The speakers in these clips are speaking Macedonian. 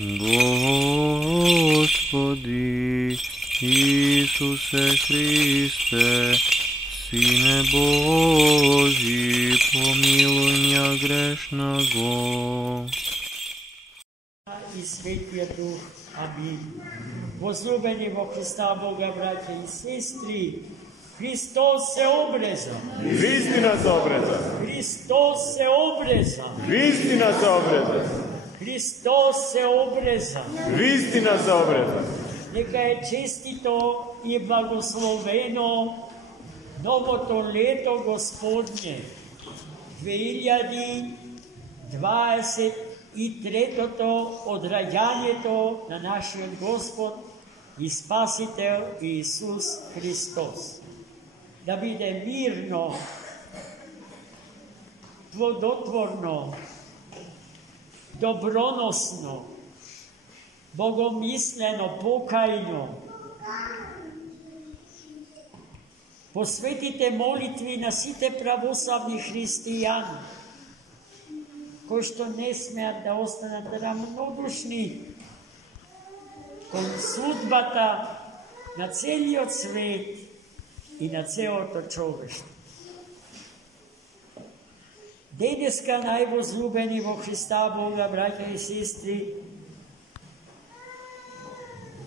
Господи Исусе Христе, Сине Божий, помилуй меня грешного. И Светия Дух. Аминь. Возлюбени во Христа Бога, братья и сестры, Христос се обреза. Вистина се обреза. Христос се обреза. Вистина се обреза. Христос се обреза. Вистина се обреза. Нека е честито и благословено новото лето Господне, 2023-то от раѓањето на нашиот Господ и Спасител Исус Христос. Да биде мирно, плодотворно, доброносно, богомислено, покајно. Посветите молитви на сите православни христијани, кои што не смеат да останат равнодушни кон судбата на целиот свет и на целото човештво. Денеска, највозлюбени во Христа Бога, браќа и сестри,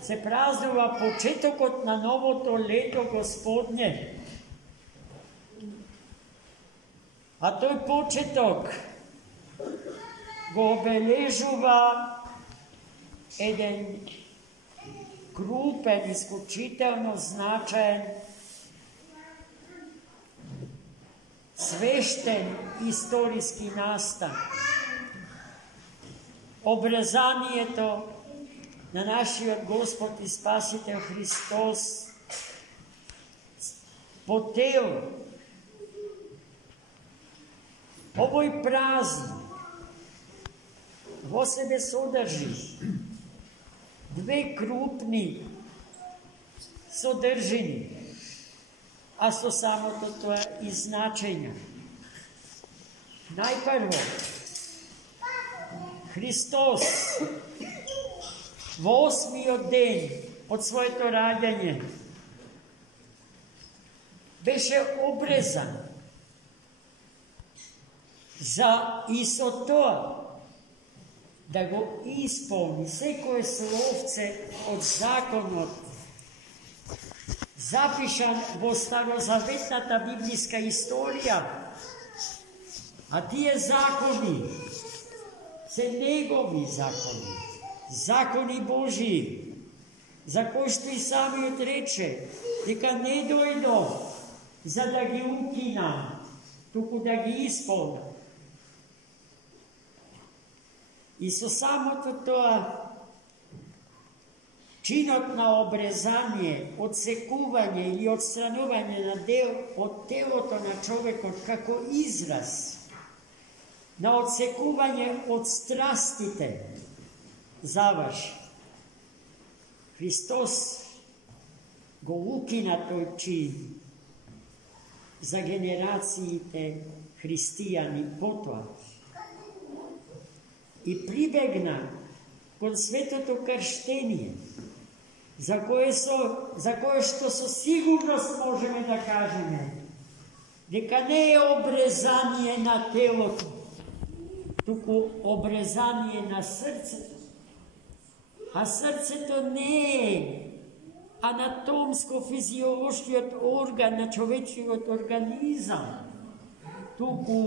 се празнува почетокот на новото лето Господне. А тој почеток го обележува еден крупен, исклучително значаен, свештен историски настан. Обрезанието на нашиот Господ и Спасител Христос по тело. Овој празник во себе содржи две крупни содржини, а со самото тоа и значење. Најпрво, Христос во 8-миот ден од своето раѓање беше обрезан за и со тоа да го исполни секое словце од законот запишан во старозаветната библиска историја. А тие закони се негови закони, закони Божии, за кои што и самиот рече дека не дојдо за да ги укина, туку да ги исполна. И со самото тоа, чинот на обрезание, отсекување или отстранување на дел од телото на човекот како израз на отсекување од страстите, заврши. Христос го укина тој чин за генерациите христијани потоа и прибегна кон светото крштение, за кое што со сигурност можеме да кажеме дека не е обрезание на телото, туку обрезание на срцето. А срцето не е анатомско-физиолошкиот орган на човечкиот организам, туку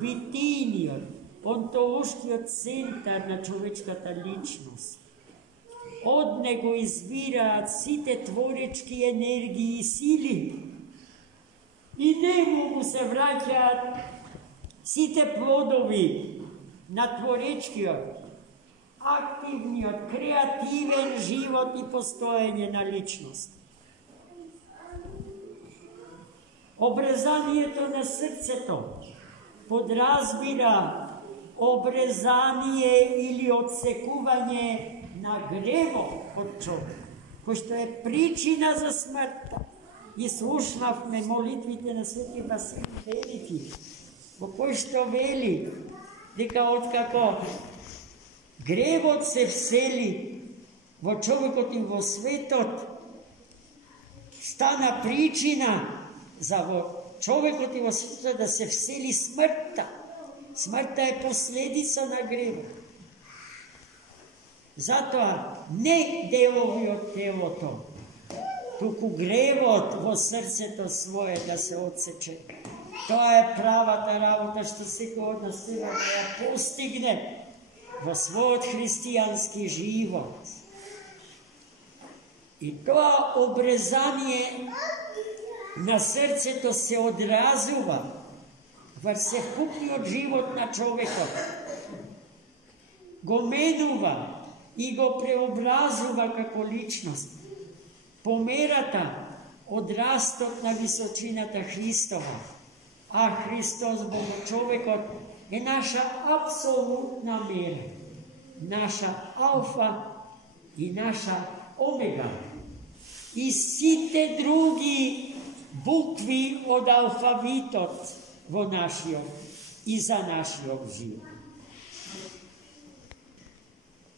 битиниот, онтолошкиот центар на човечката личност. Од него извираат сите творечки енергии и сили и него му се враќаат сите плодови на творечкиот, активниот, креативен живот и постоење на личност. Обрезанието на срцето подразбира обрезание или отсекување на гревот од човек, кој што е причина за смртта. И слушнавме молитвите на Свети Василий Велики, во кој што вели дека откако Гревот се всели во човекот и во светот, стана причина за во човекот и во светот да се всели смртта. Смртта е последица на гревот. Затоа не делови од телото, туку гревот во срцето свое да се отсече. Тоа е правата работа што секој од нас треба да ја постигне во својот христијански живот. И тоа обрезание на срцето се одразува врз секупниот живот на човекот. Го менува и го преобразува како личност. Померата од растот на височината Христова, а Христос во човекот е наша апсолутна мера, наша алфа и наша омега. И сите други букви од алфавитот во нашиот и за нашиот живот.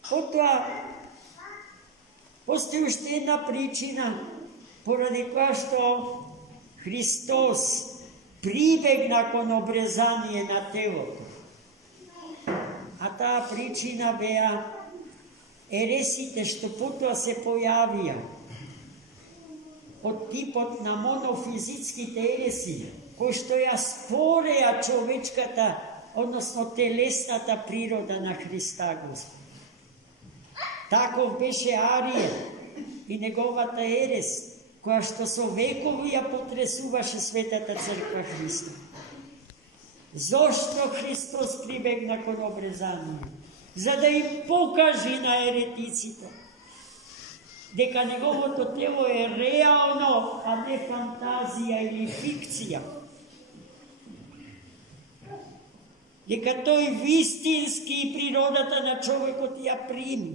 Потоа, постои уште една причина поради која што Христос прибегна кон обрезание на телото. А таа причина беа ересите што потоа се појавија од типот на монофизичките ереси, кои што ја спореа човечката, односно телесната природа на Христа Господ. Таков беше Арија и неговата ерес, која што со векови ја потресуваше Светата Црква Христа. Зошто Христос прибегна кон обрезание? За да им покаже на еретиците дека неговото тело е реално, а не фантазија или фикција. Дека тој вистински природата на човекот ја прими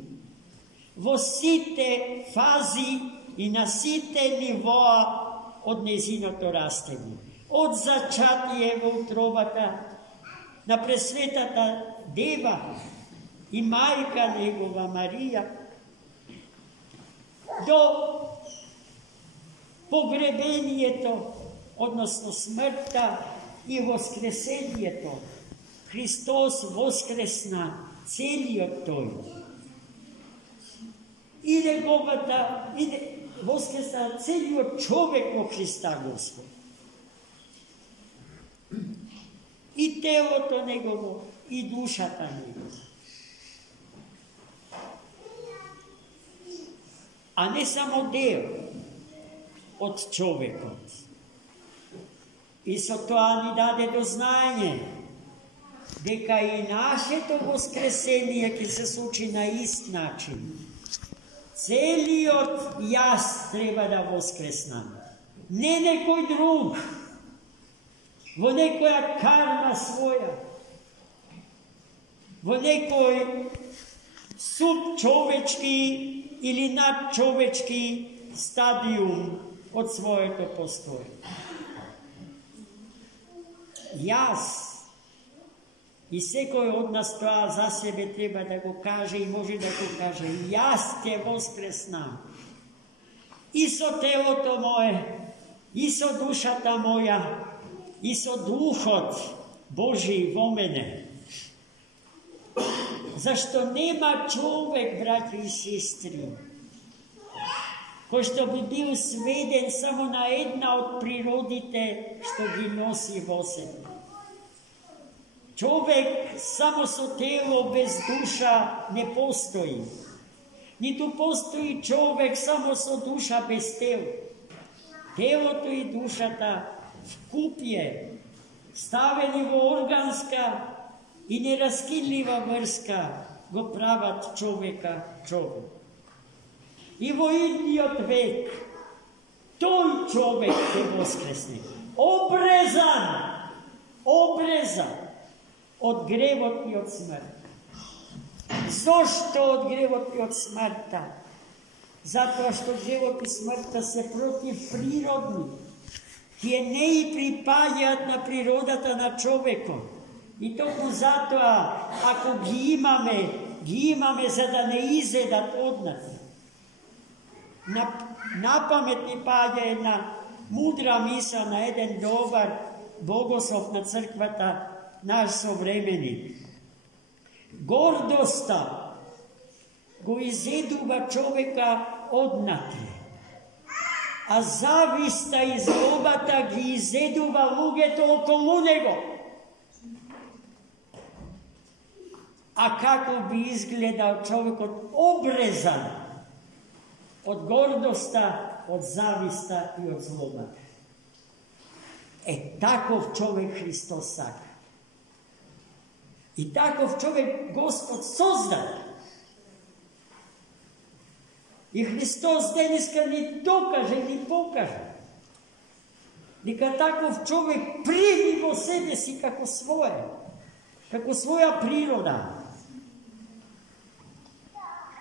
во сите фази и на сите нивоа од незиното растење. Од зачатие во утробата на Пресветата Дева и мајка негова Марија, до погребението, односно смртта и воскресението. Христос воскресна целиот тој. И неговата, воскресна целиот човек во Христа Господ. И телото негово, и душата негова. А не само дел од човекот. И со тоа ни даде до знаење дека и нашето воскресение ќе се случи на ист начин. Целиот јас треба да воскреснам. Не некој друг, во некоја карма своја, во некој субчовечки или надчовечки стадиум од своето постојање. Јас и секој од нас тоа за себе треба да го каже и може да го каже. Јас ќе воскреснам. И со телото мое, и со душата моја, и со Духот Божи во мене. Зашто нема човек, браќи и сестри, кој што би бил сведен само на една од природите што ги носи во себе. Човек само со тело без душа не постои. Ниту постои човек само со душа без тело. Телото и душата вкупје, ставени во органска и нераскинлива врска, го прават човека човек. И во идниот век тој човек ќе воскресне. Обрезан од гревот и од смрт. Зошто од гревот и од смртта? Затоа што гревот и смртта се противприродни. Тие не и припаѓаат на природата на човекот. И токму затоа, ако ги имаме ги имаме за да не изедат од нас. На памет ни паѓа една мудра мисла на еден добар богослов на црквата, наш современик. Гордоста го изедува човека однатре, а зависта и злобата ги изедува луѓето околу него. А како би изгледал човекот обрезан од гордоста, од зависта и од злобата? Таков човек Христос сака. И таков човек Господ создаде. И Христос денеска ни докаже, ни покаже дека таков човек прими во себе си како своја природа.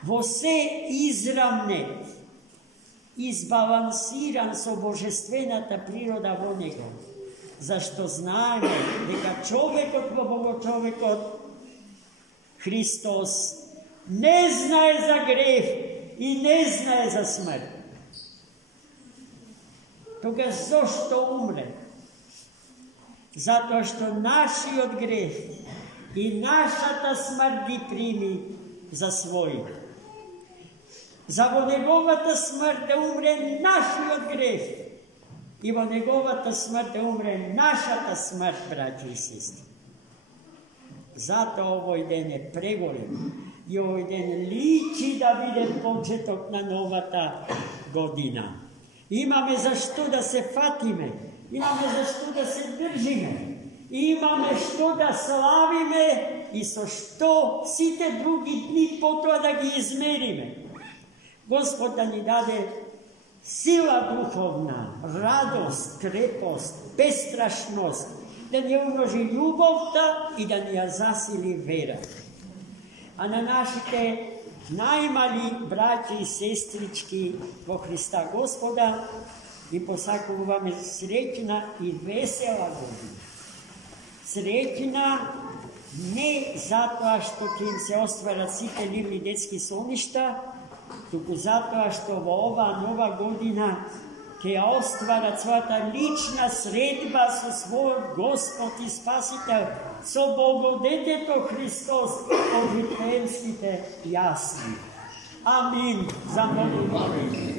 Во се израмнет, избалансиран со божествената природа во него. Зашто знаеме дека човекот во Богочовекот, Христос, не знае за грев и не знае за смрт. Тогаш зошто умре? Затоа што нашиот грев и нашата смрт ги прими за свој. За во неговата смрт да умре нашиот грев и во неговата смрт да умре нашата смрт, браќи и сестри. Затоа овој ден е преголем и овој ден личи да биде почеток на новата година. Имаме зашто да се фатиме, имаме зашто да се држиме, имаме што да славиме и со што сите други дни потоа да ги измериме. Господ да ни даде сила духовна, радост, крепост, бестрашност, да ни умножи љубовта и да ни ја засили вера. А на нашите најмали браќи и сестрички во Христа Господа и посакуваме среќна и весела година. Среќна не затоа што ќе им се остварат сите ливни детски соништа, туку затоа што во оваа нова година ќе ја остварат својата лична средба со својот Господ и Спасител, со Богодетето Христос од Вифлеемските јасли. Амин. За многу молим.